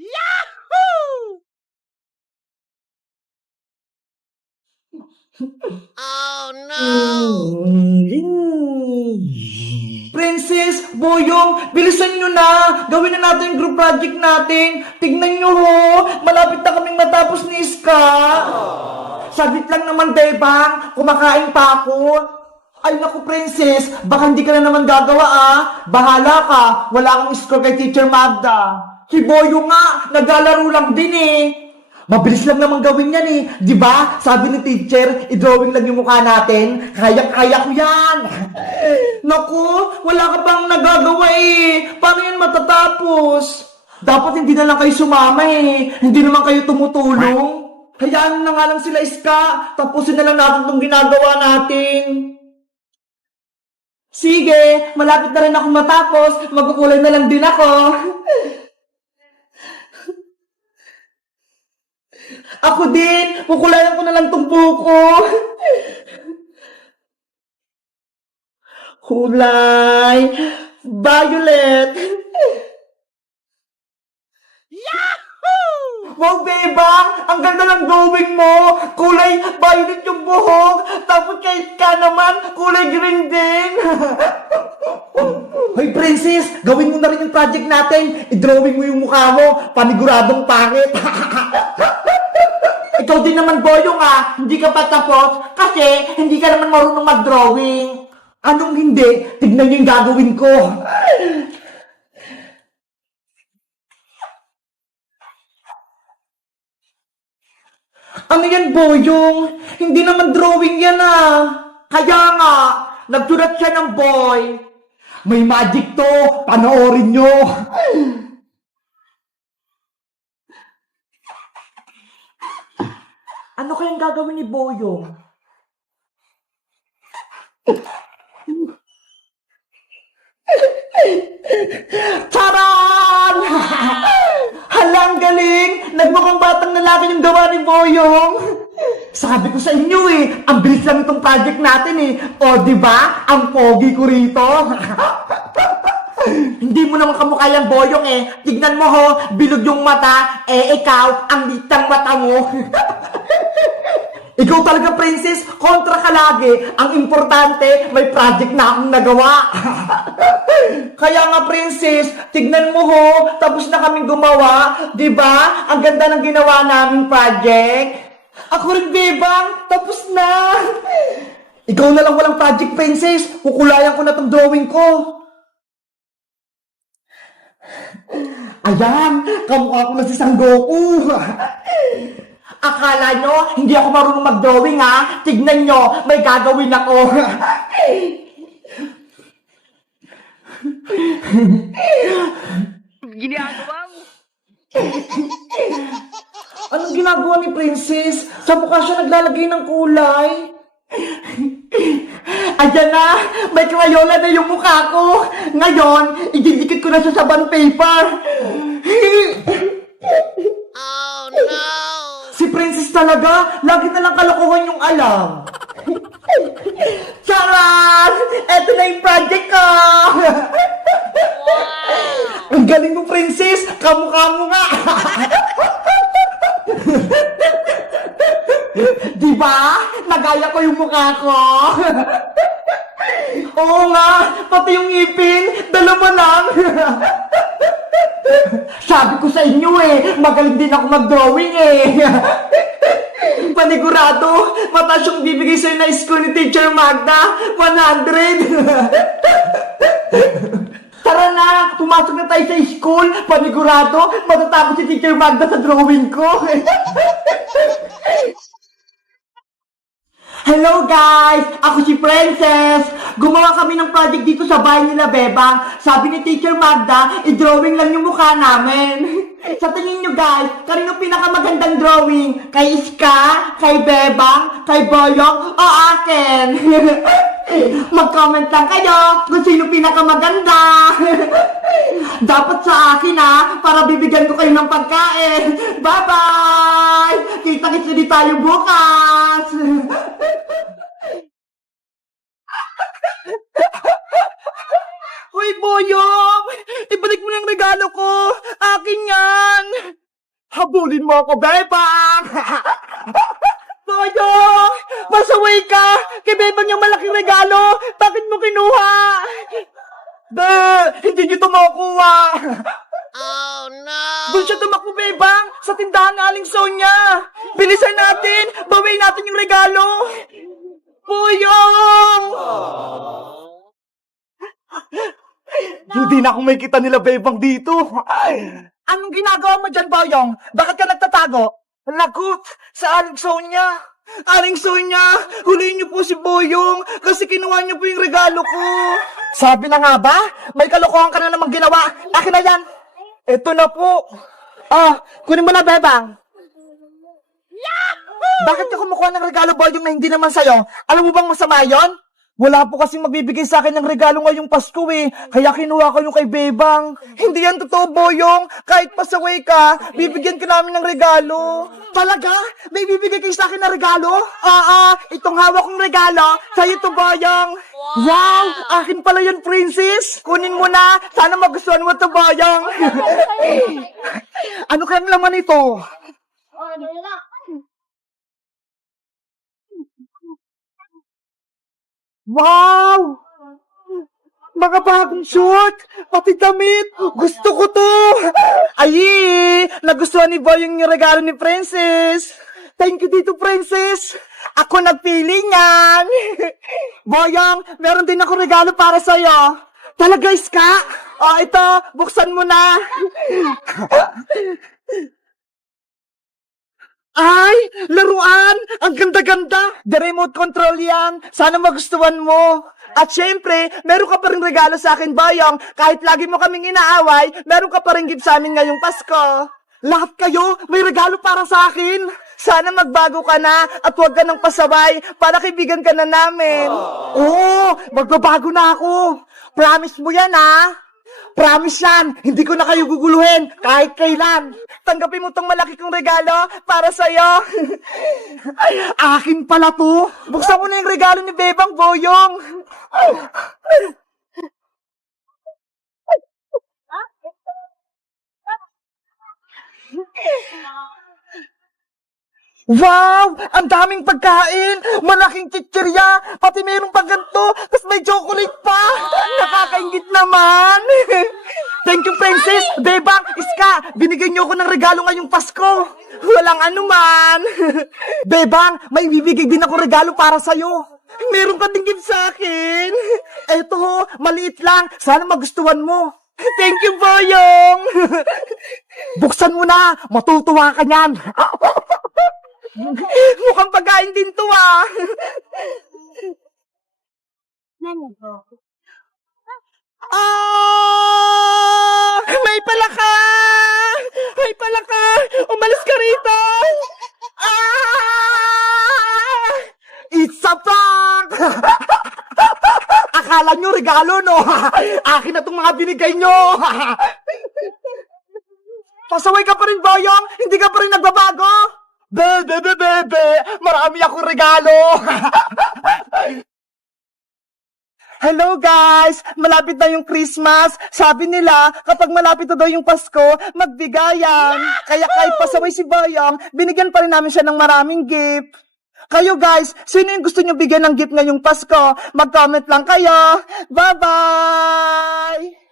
Yahoo! Oh no! Princess, Boyong, bilisan nyo na! Gawin na natin yung group project natin! Tignan nyo ho! Malapit na kaming matapos ni Iska! Saglit lang naman, Bebang! Kumakain pa ako! Ay naku, Princess! Baka hindi ka na naman gagawa ah! Bahala ka! Wala kang score kay Teacher Magda! Si Boyong nga! Naglalaro lang din eh! Mabilis lang naman gawin yan eh. Di ba? Sabi ni teacher, i-drawing lang yung mukha natin. Kaya-kaya ko yan. Naku, wala ka pang nagagawa eh. Paano yan matatapos? Dapat hindi na lang kayo sumama eh. Hindi naman kayo tumutulong. Hayaan na nga lang sila, Iska. Tapusin na lang natin itong ginagawa natin. Sige, malapit na rin ako matapos. Magkukulay na lang din ako. Ako din! Kukulayan ko na lang tong buko! Kulay! Violet! Yahoo! Wow, Bebang! Ang ganda ng drawing mo! Kulay violet yung buhok! Tapos kay Iska naman, kulay green din! Hoy, Princess! Gawin mo na rin yung project natin! I-drawing mo yung mukha mo! Paniguradong pangit! Ikaw din naman, Boyong ah, hindi ka pa tapos kasi hindi ka naman marunong mag-drawing. Anong hindi? Tignan niyo yung gagawin ko. Ano yan, Boyong? Hindi naman drawing yan ah. Kaya nga, nagsulat siya ng boy. May magic to, panoorin nyo. Ano kayang gagawin ni Boyong? Charan! Halang galing! Nagmukhang batang lalaki yung gawa ni Boyong. Sabi ko sa inyo eh, ang bilis lang itong project natin eh. O diba, ang pogi ko rito. Hindi mo naman kamukha yung Boyong eh. Tignan mo ho, bilog yung mata. Eh ikaw, ang litang mata mo. Ikaw talaga, Princess, kontra ka lagi. Ang importante, may project na akong nagawa. Kaya nga, Princess, tignan mo ho, tapos na kaming gumawa. Diba? Ang ganda ng ginawa naming project. Ako rin, Bebang, tapos na. Ikaw na lang walang project, Princess. Kukulayan ko na tong drawing ko. Ayan, kamukha ko na si Sangoku. Akala nyo, hindi ako marunong mag-drawing ha? Tignan nyo, may gagawin ako. Ginagawa mo? Anong ginagawa ni Princess? Sa mukha siya naglalagay ng kulay. Ayan na, may crayola na yung mukha ko. Ngayon, ididikit ko na sa bond paper. Oh no! Si Princess talaga, lagi na lang kalokohan yung alam. Charan! Eto na yung project ko! Ang galing mo, Princess! Kamukha mo nga! Diba? Nagaya ko yung mukha ko! Oo nga! Pati yung ngipin! Dalawa lang! Sabi ko sa inyo eh, magaling din ako mag-drawing eh. Panigurado, mataas yung bibigay sa'yo na score ni Teacher Magda, 100. Tara na, pumasok na tayo sa school. Panigurado, matatapos si Teacher Magda sa drawing ko. Hello guys! Ako si Princess! Gumawa kami ng project dito sa bahay nila, Bebang. Sabi ni Teacher Magda, i-drawing lang yung mukha namin. Sa tingin nyo guys, kanino pinakamagandang drawing? Kay Iska? Kay Bebang? Kay Boyong? O akin? Mag-comment lang kayo kung sino pinakamaganda. Dapat sa akin ha, para bibigyan ko kayo ng pagkain. Bye-bye! Kita-kits ulit tayo bukas! Hoy, Boyong! Ibalik mo yung regalo ko! Akin yan! Habulin mo ako, Bebang! Boyong! Masaway ka! Kay Bebang yung malaking regalo! Bakit mo kinuha? Be! Hindi niyo ito makukuha! Oh no! Doon siya tumakbo, Bebang! Sa tindahan ng Aling Sonia! Bilisan natin! Bawiin natin yung regalo! Boyong! Hindi na ako makikita nila, Bebang, dito. Anong ginagawa mo dyan, Boyong? Bakit ka nagtatago? Lagot sa Aling Sonia. Aling Sonia, huliin niyo po si Boyong kasi kinuha niyo po yung regalo ko. Sabi na nga ba? May kalokohan ka na namang ginawa. Akin na yan. Ito na po. Kunin mo na, Bebang. Bakit ka kumukuha ng regalo, Boyong, na hindi naman sa'yo? Alam mo bang masama yon? Wala po kasing magbibigay sa akin ng regalo ngayong Pasko eh. Kaya kinuha ko yung kay Bebang. Hindi yan totoo, Boyong. Kahit pasaway ka, bibigyan ka namin ng regalo. Talaga? May bibigay kayo sa akin ng regalo? Oo, itong hawak kong regalo. Sa'yo to, Boyong. Wow! Akin pala yan, Princess. Kunin mo na. Sana magustuhan mo to, Boyong. Ano kayang laman ito? Wow! Mga bagong short! Pati damit! Gusto ko to! Ay! Nagustuhan ni Boyong yung regalo ni Princess! Thank you dito, Princess! Ako nagpili niyan! Boyong, meron din ako regalo para sa'yo! Talaga, Iska? Ito, buksan mo na! Ay! Laruan! Ang ganda-ganda! The remote control yan! Sana magustuhan mo! At syempre, meron ka pa rin regalo sa akin, Boyong. Kahit lagi mo kaming inaaway, meron ka pa rin gift sa amin ngayong Pasko. Lahat kayo, may regalo para sa akin. Sana magbago ka na at huwag ka nang pasaway para kaibigan ka na namin. Oo, magbabago na ako. Promise mo yan, ha? Promise yan, hindi ko na kayo guguluhin kahit kailan. Tanggapin mo tong malaki kong regalo para sa'yo. Akin pala to. Buksan mo na yung regalo ni Bebang, Boyong. Wow! Ang daming pagkain! Malaking chichirya! Pati mayroong pang ganito! Tapos may chocolate pa! Nakakaingit naman! Thank you, Princess! Bebang! Iska! Binigyan niyo ako ng regalo ngayong Pasko! Walang anuman! Bebang! May bibigay din ako regalo para sa'yo! Meron ka din gift sa akin! Eto, maliit lang! Sana magustuhan mo! Thank you, Boyong! Buksan mo na! Matutuwa ka niyan! Mukhang pagkain din to, ah! May palaka! May palaka! Umalis ka rito! It's a prank! Akala nyo regalo, no? Akin na itong mga binigay nyo! Pasaway ka pa rin, Boyong! Hindi ka pa rin nagbabago! Bebe! Marami akong regalo! Hello guys! Malapit na yung Christmas. Sabi nila, kapag malapit na daw yung Pasko, magbigayan. Kaya kahit pasaway si Boyong, binigyan pa rin namin siya ng maraming gift. Kayo guys, sino yung gusto nyo bigyan ng gift ngayong Pasko? Mag-comment lang kayo. Bye-bye!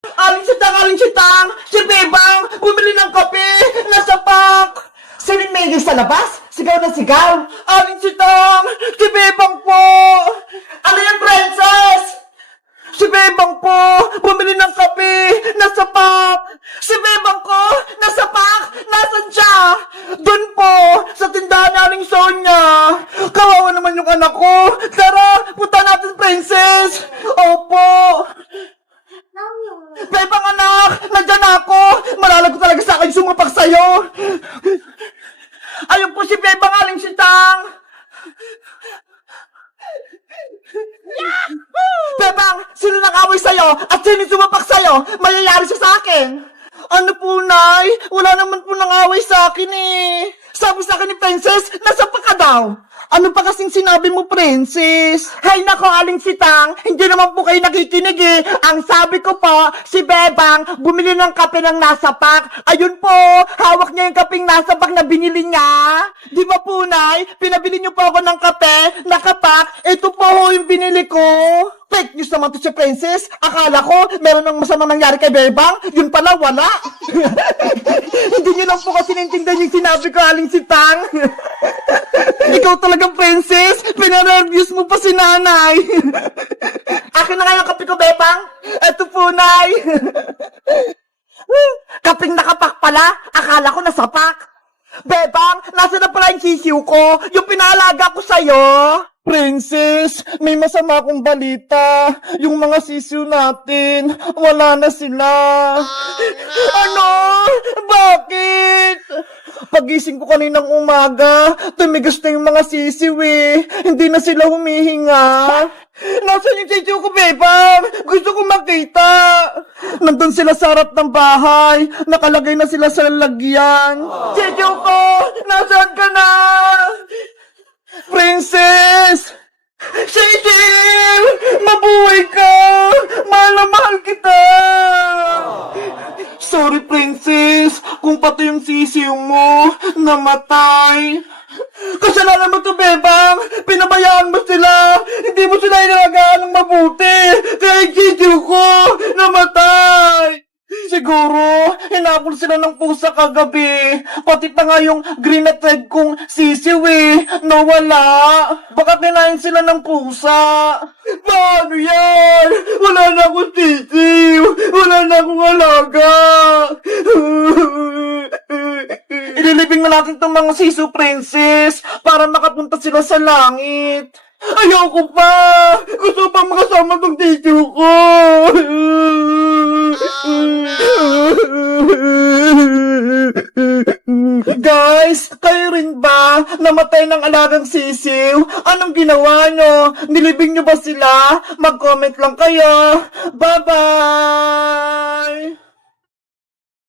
Aling sitang! Si Bebang! Bumili ng kape! Nasa pack! Sino yung may sa labas? Sigaw na sigaw! Aling sitang! Si Bebang po! Ano yan, Princess? Si Bebang po! Bumili ng kape! Nasa pack! Si Bebang ko! Nasa pack! Nasaan siya? Doon po! Sa tindahan ni Aling Sonia! Kawawa naman yung anak ko! Tara! Punta natin, Princess! Opo! Bebang anak! Nandyan ako! Malalago talaga sa akin sumapak sa'yo! Ayun po si Bebang Aling Sitang! Bebang! Sino nang-away sa'yo? At sino sumapak sa'yo? Mayayari siya sa akin! Ano po, Nay? Wala naman po nang-away sa akin eh! Sabi sa akin ni Princess, nasa pa ka daw! Ano pa kasing sinabi mo, Princess? Hay nako, Aling Sitang, hindi naman po kayo nakikinig eh. Ang sabi ko po, si Bebang bumili ng kape ng nasa pack. Ayun po, hawak niya yung kapeng nasa pack na binili niya. Di ba po, Nay? Pinabili niyo po ako ng kape, nakapak. Ito po ho yung binili ko. Fake news naman to si Princess. Akala ko, meron ng masamang nangyari kay Bebang. Yun pala, wala. Hindi niyo lang po kasi naintindihan yung sinabi ko, Aling Sitang. Ikaw talagang Princess. Pinareviews mo pa si Nanay. Akin na nga yung kape ko, Bebang. Ito po, Nay. Kaping nakapak pala. Akala ko nasapak. Bebang, nasa na pala yung sisiw ko? Yung pinalaga ko sa'yo? Princess, may masama akong balita. Yung mga sisiw natin, wala na sila. Ano? Bakit? Pagising ko kaninang umaga, tumigas na yung mga sisiw eh. Hindi na sila humihinga. Nasaan yung sisiw ko, Bebang? Gusto ko makita. Nandun sila sa harap ng bahay. Nakalagay na sila sa lalagyan. Sisiw ko, nasaan ka na? Princess! Sisiw! Mabuhay ka! Mahal na mahal kita! Sorry, Princess, kung pati yung sisiw mo namatay. Kasalanan mo to, Bebang! Pinabayaan mo sila! Hindi mo sila inalagaan ng mabuti! Kaya yung sisiw ko namatay! Siguro, hinabol sila ng pusa kagabi. Pati pa nga yung green at red kong sisiw eh, nawala. Baka kinain sila ng pusa. Paano yan? Wala na akong sisiw. Wala na akong alaga. Ililibing na natin tong mga sisiw, Princess, para makapunta sila sa langit. Ayoko pa! Gusto pa makasama tong sisiw ko! Guys, kayo rin ba namatay ng alagang sisiw? Anong ginawa nyo? Nilibing nyo ba sila? Mag-comment lang kayo. Bye-bye!